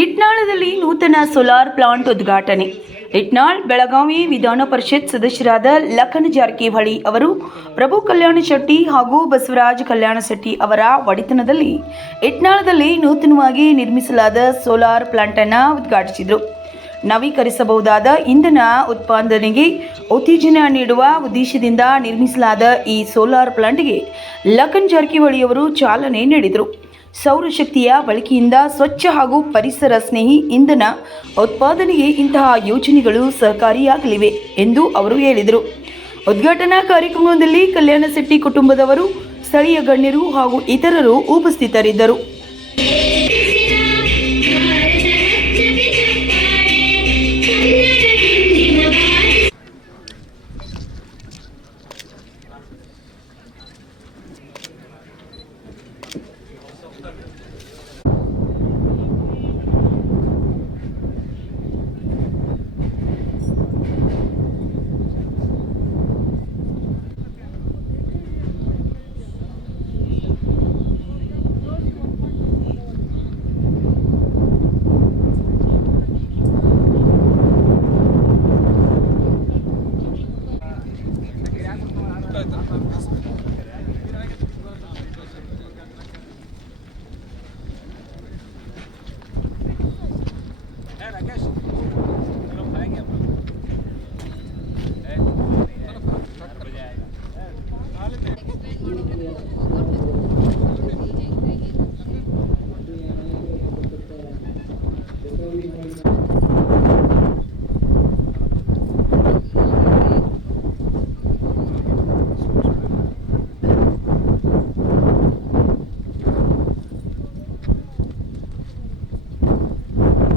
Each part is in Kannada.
ಇಟ್ನಾಳದಲ್ಲಿ ನೂತನ ಸೋಲಾರ್ ಪ್ಲಾಂಟ್ ಉದ್ಘಾಟನೆ. ಇಟ್ನಾಳ್ ಬೆಳಗಾವಿ ವಿಧಾನ ಪರಿಷತ್ ಸದಸ್ಯರಾದ ಲಖನ್ ಜಾರಕಿಹೊಳಿ ಅವರು ಪ್ರಭು ಕಲ್ಯಾಣ ಶೆಟ್ಟಿ ಹಾಗೂ ಬಸವರಾಜ್ ಕಲ್ಯಾಣ ಶೆಟ್ಟಿ ಅವರ ಒಡೆತನದಲ್ಲಿ ಇಟ್ನಾಳದಲ್ಲಿ ನೂತನವಾಗಿ ನಿರ್ಮಿಸಲಾದ ಸೋಲಾರ್ ಪ್ಲಾಂಟ್ ಅನ್ನು ಉದ್ಘಾಟಿಸಿದರು. ನವೀಕರಿಸಬಹುದಾದ ಇಂಧನ ಉತ್ಪಾದನೆಗೆ ಉತ್ತೇಜನ ನೀಡುವ ಉದ್ದೇಶದಿಂದ ನಿರ್ಮಿಸಲಾದ ಈ ಸೋಲಾರ್ ಪ್ಲಾಂಟ್ಗೆ ಲಖನ್ ಜಾರಕಿಹೊಳಿ ಅವರು ಚಾಲನೆ ನೀಡಿದರು. ಸೌರಶಕ್ತಿಯ ಬಳಕೆಯಿಂದ ಸ್ವಚ್ಛ ಹಾಗೂ ಪರಿಸರ ಸ್ನೇಹಿ ಇಂಧನ ಉತ್ಪಾದನೆಗೆ ಇಂತಹ ಯೋಜನೆಗಳು ಸಹಕಾರಿಯಾಗಲಿವೆ ಎಂದು ಅವರು ಹೇಳಿದರು. ಉದ್ಘಾಟನಾ ಕಾರ್ಯಕ್ರಮದಲ್ಲಿ ಕಲ್ಯಾಣ ಶೆಟ್ಟಿ ಕುಟುಂಬದವರು, ಸ್ಥಳೀಯ ಗಣ್ಯರು ಹಾಗೂ ಇತರರು ಉಪಸ್ಥಿತರಿದ್ದರು.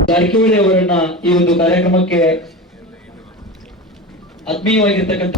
ಜಾರಕಿಹೊಳಿ ಅವರನ್ನ ಈ ಒಂದು ಕಾರ್ಯಕ್ರಮಕ್ಕೆ ಆತ್ಮೀಯವಾಗಿರ್ತಕ್ಕಂಥ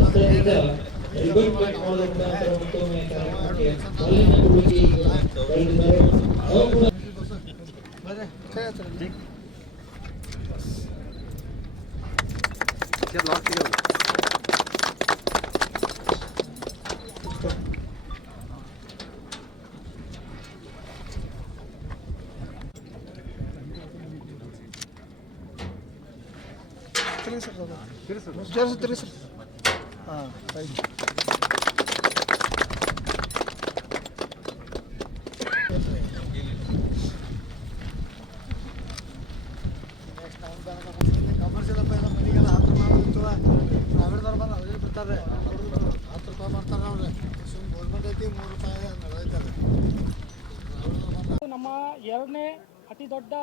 ನಮ್ಮ ಎರಡನೇ ಅತಿ ದೊಡ್ಡ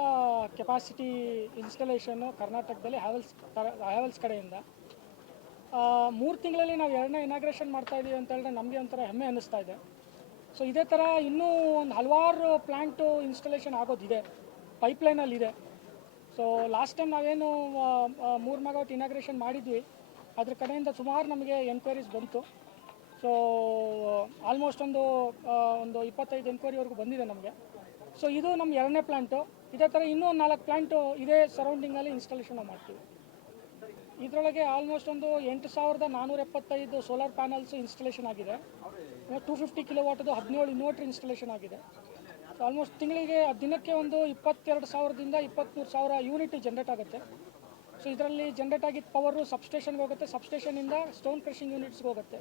ಕೆಪಾಸಿಟಿ ಇನ್ಸ್ಟಾಲೇಷನ್ನು ಕರ್ನಾಟಕದಲ್ಲಿ ಹ್ಯಾವೆಲ್ಸ್ ಕಡೆಯಿಂದ 3 ತಿಂಗಳಲ್ಲಿ ನಾವು ಎರಡನೇ ಇನಾಗ್ರೇಷನ್ ಮಾಡ್ತಾ ಇದ್ದೀವಿ ಅಂತ ಹೇಳಿದ್ರೆ ನಮಗೆ ಒಂಥರ ಹೆಮ್ಮೆ ಅನ್ನಿಸ್ತಾ ಇದೆ. ಸೊ ಇದೇ ಥರ ಇನ್ನೂ ಒಂದು ಹಲವಾರು ಪ್ಲ್ಯಾಂಟು ಇನ್ಸ್ಟಾಲೇಷನ್ ಆಗೋದಿದೆ, ಪೈಪ್ಲೈನಲ್ಲಿದೆ. ಸೊ ಲಾಸ್ಟ್ ಟೈಮ್ ನಾವೇನು 3 ಮೆಗಾವಾಟ್ ಇನಾಗ್ರೇಷನ್ ಮಾಡಿದ್ವಿ, ಅದ್ರ ಕಡೆಯಿಂದ ಸುಮಾರು ನಮಗೆ ಎನ್ಕ್ವೈರೀಸ್ ಬಂತು. ಸೊ ಆಲ್ಮೋಸ್ಟ್ ಒಂದು 25 ಎನ್ಕ್ವೈರಿವರೆಗೂ ಬಂದಿದೆ ನಮಗೆ. ಸೊ ಇದು ನಮ್ಮ ಎರಡನೇ ಪ್ಲ್ಯಾಂಟು. ಇದೇ ಥರ ಇನ್ನೂ 4 ಪ್ಲ್ಯಾಂಟು ಇದೇ ಸರೌಂಡಿಂಗಲ್ಲಿ ಇನ್ಸ್ಟಾಲೇಷನ್ ನಾವು ಮಾಡ್ತೀವಿ. ಇದರೊಳಗೆ ಆಲ್ಮೋಸ್ಟ್ ಒಂದು 8,475 ಸೋಲಾರ್ ಪ್ಯಾನಲ್ಸು ಇನ್ಸ್ಟಾಲೇಷನ್ ಆಗಿದೆ. 250 ಕಿಲೋವಾಟ್ದು 17 ಇನ್ವರ್ಟರ್ ಇನ್ಸ್ಟಾಲೇಷನ್ ಆಗಿದೆ. ಸೊ ಆಲ್ಮೋಸ್ಟ್ ದಿನಕ್ಕೆ ಒಂದು 22,000ದಿಂದ 23,000 ಯೂನಿಟ್ ಜನರೇಟ್ ಆಗುತ್ತೆ. ಸೊ ಇದರಲ್ಲಿ ಜನರೇಟ್ ಆಗಿದ್ದ ಪವರು ಸಬ್ಸ್ಟೇಷನ್ಗೆ ಹೋಗುತ್ತೆ, ಸಬ್ಸ್ಟೇಷನಿಂದ ಸ್ಟೋನ್ ಕ್ರಷಿಂಗ್ ಯೂನಿಟ್ಸ್ಗೆ ಹೋಗುತ್ತೆ.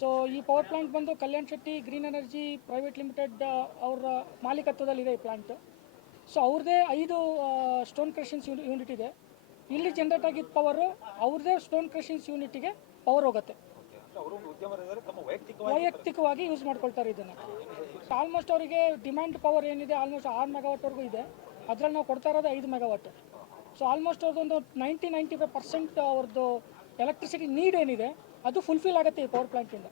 ಸೊ ಈ ಪವರ್ ಪ್ಲಾಂಟ್ ಬಂದು Kalyan Shetty green energy private limited ಅವರ ಮಾಲೀಕತ್ವದಲ್ಲಿದೆ ಈ ಪ್ಲಾಂಟು. ಸೊ ಅವ್ರದ್ದೇ 5 ಸ್ಟೋನ್ ಕ್ರಷಿಂಗ್ಸ್ ಯೂನಿಟ್ ಇದೆ. ಇಲ್ಲಿ ಜನರೇಟ್ ಆಗಿದ್ದ ಪವರು ಅವ್ರದ್ದೇ ಸ್ಟೋನ್ ಕ್ರಷಿಂಗ್ಸ್ ಯೂನಿಟ್ಗೆ ಪವರ್ ಹೋಗುತ್ತೆ. ವೈಯಕ್ತಿಕವಾಗಿ ಯೂಸ್ ಮಾಡ್ಕೊಳ್ತಾರೆ ಇದನ್ನು. ಆಲ್ಮೋಸ್ಟ್ ಅವರಿಗೆ ಡಿಮ್ಯಾಂಡ್ ಪವರ್ ಏನಿದೆ ಆಲ್ಮೋಸ್ಟ್ 6 ಮೆಗಾವಾಟ್ವರೆಗೂ ಇದೆ. ಅದರಲ್ಲಿ ನಾವು ಕೊಡ್ತಾ ಇರೋದು 5 ಮೆಗಾವಾಟ್. ಸೊ ಆಲ್ಮೋಸ್ಟ್ ಅವ್ರದ್ದೊಂದು 95% ಅವ್ರದ್ದು ಎಲೆಕ್ಟ್ರಿಸಿಟಿ ನೀಡ್ ಏನಿದೆ ಅದು ಫುಲ್ಫಿಲ್ ಆಗುತ್ತೆ ಈ ಪವರ್ ಪ್ಲಾಂಟಿಂದ.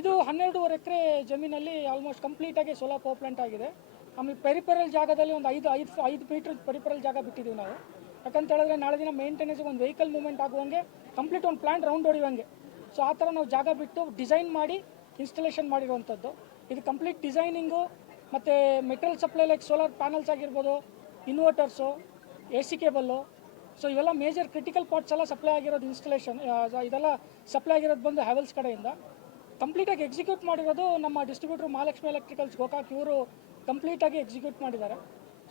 ಇದು 12.5 ಎಕರೆ ಜಮೀನಲ್ಲಿ ಆಲ್ಮೋಸ್ಟ್ ಕಂಪ್ಲೀಟಾಗಿ ಸೋಲಾರ್ ಪವರ್ ಪ್ಲಾಂಟ್ ಆಗಿದೆ. ಆಮೇಲೆ ಪೆರಿಪೆರಲ್ ಜಾಗದಲ್ಲಿ ಒಂದು 5 ಮೀಟರ್ ಪೆರಿಪೆರಲ್ ಜಾಗ ಬಿಟ್ಟಿದ್ದೀವಿ ನಾವು. ಯಾಕಂತ ಹೇಳಿದ್ರೆ ನಾಳೆ ದಿನ ಮೇಂಟೆನೆನ್ಸ್ಗೆ ಒಂದು ವೆಹಿಕಲ್ ಮೂವ್ಮೆಂಟ್ ಆಗುವಂಗೆ, ಕಂಪ್ಲೀಟ್ ಒಂದು ಪ್ಲಾಂಟ್ ರೌಂಡ್ ಹೊಡೆಯುವಂಗೆ. ಸೊ ಆ ಥರ ನಾವು ಜಾಗ ಬಿಟ್ಟು ಡಿಸೈನ್ ಮಾಡಿ ಇನ್ಸ್ಟಾಲೇಷನ್ ಮಾಡಿರುವಂಥದ್ದು. ಇದು ಕಂಪ್ಲೀಟ್ ಡಿಸೈನಿಂಗು ಮತ್ತು material supply like solar panels ಆಗಿರ್ಬೋದು, ಇನ್ವರ್ಟರ್ಸು, AC ಕೇಬಲ್ಲು. ಸೊ ಇವೆಲ್ಲ ಮೇಜರ್ ಕ್ರಿಟಿಕಲ್ ಪಾರ್ಟ್ಸ್ ಎಲ್ಲ ಸಪ್ಲೈ ಆಗಿರೋದು ಇನ್ಸ್ಟಾಲೇಷನ್. ಇದೆಲ್ಲ ಸಪ್ಲೈ ಆಗಿರೋದು ಬಂದು ಹ್ಯಾವೆಲ್ಸ್ ಕಡೆಯಿಂದ. ಕಂಪ್ಲೀಟಾಗಿ ಎಕ್ಸಿಕ್ಯೂಟ್ ಮಾಡಿರೋದು ನಮ್ಮ ಡಿಸ್ಟ್ರಿಬ್ಯೂಟರ್ ಮಹಾಲಕ್ಷ್ಮಿ ಎಲೆಕ್ಟ್ರಿಕಲ್ಸ್ ಗೋಕಾಕ್. ಇವರು ಕಂಪ್ಲೀಟಾಗಿ ಎಕ್ಸಿಕ್ಯೂಟ್ ಮಾಡಿದ್ದಾರೆ.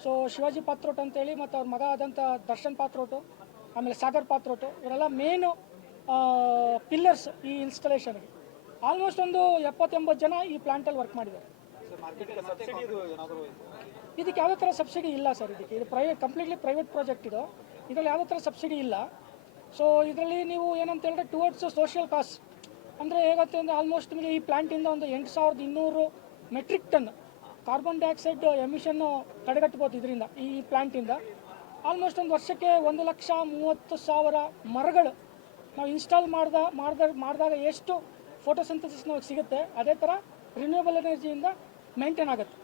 ಸೊ ಶಿವಾಜಿ ಪಾತ್ರೋಟ್ ಅಂತೇಳಿ ಮತ್ತು ಅವ್ರ ಮಗ ಆದಂಥ ದರ್ಶನ್ ಪಾತ್ರೋಟು, ಆಮೇಲೆ ಸಾಗರ್ ಪಾತ್ರೋಟು, ಇವರೆಲ್ಲ ಮೇನು ಪಿಲ್ಲರ್ಸ್ ಈ ಇನ್ಸ್ಟಾಲೇಷನ್ಗೆ. ಆಲ್ಮೋಸ್ಟ್ ಒಂದು 70-80 ಜನ ಈ ಪ್ಲಾಂಟಲ್ಲಿ ವರ್ಕ್ ಮಾಡಿದ್ದಾರೆ. ಇದಕ್ಕೆ ಯಾವುದೇ ಥರ ಸಬ್ಸಿಡಿ ಇಲ್ಲ ಸರ್. ಇದು ಕಂಪ್ಲೀಟ್ಲಿ ಪ್ರೈವೇಟ್ ಪ್ರಾಜೆಕ್ಟ್ ಇದು. ಇದರಲ್ಲಿ ಯಾವುದೇ ಥರ ಸಬ್ಸಿಡಿ ಇಲ್ಲ. ಸೊ ಇದರಲ್ಲಿ ನೀವು ಏನಂತ ಹೇಳಿದ್ರೆ ಟುವರ್ಡ್ಸ್ ಸೋಷಿಯಲ್ ಕಾಸ್ಟ್ ಅಂದರೆ ಹೇಗುತ್ತೆ ಅಂದರೆ ಆಲ್ಮೋಸ್ಟ್ ನಿಮಗೆ ಈ ಪ್ಲಾಂಟಿಂದ ಒಂದು 8,200 metric ton carbon dioxide emission ತಡೆಗಟ್ಬೋದು ಇದರಿಂದ, ಈ ಪ್ಲಾಂಟಿಂದ. ಆಲ್ಮೋಸ್ಟ್ ಒಂದು ವರ್ಷಕ್ಕೆ 1,30,000 ಮರಗಳು ನಾವು ಇನ್ಸ್ಟಾಲ್ ಮಾಡಿದಾಗ ಎಷ್ಟು ಫೋಟೋಸಿಂಥಸಿಸ್ ನಮಗೆ ಸಿಗುತ್ತೆ, ಅದೇ ಥರ ರಿನ್ಯೂವಬಲ್ ಎನರ್ಜಿಯಿಂದ ಮೇಂಟೈನ್ ಆಗುತ್ತೆ.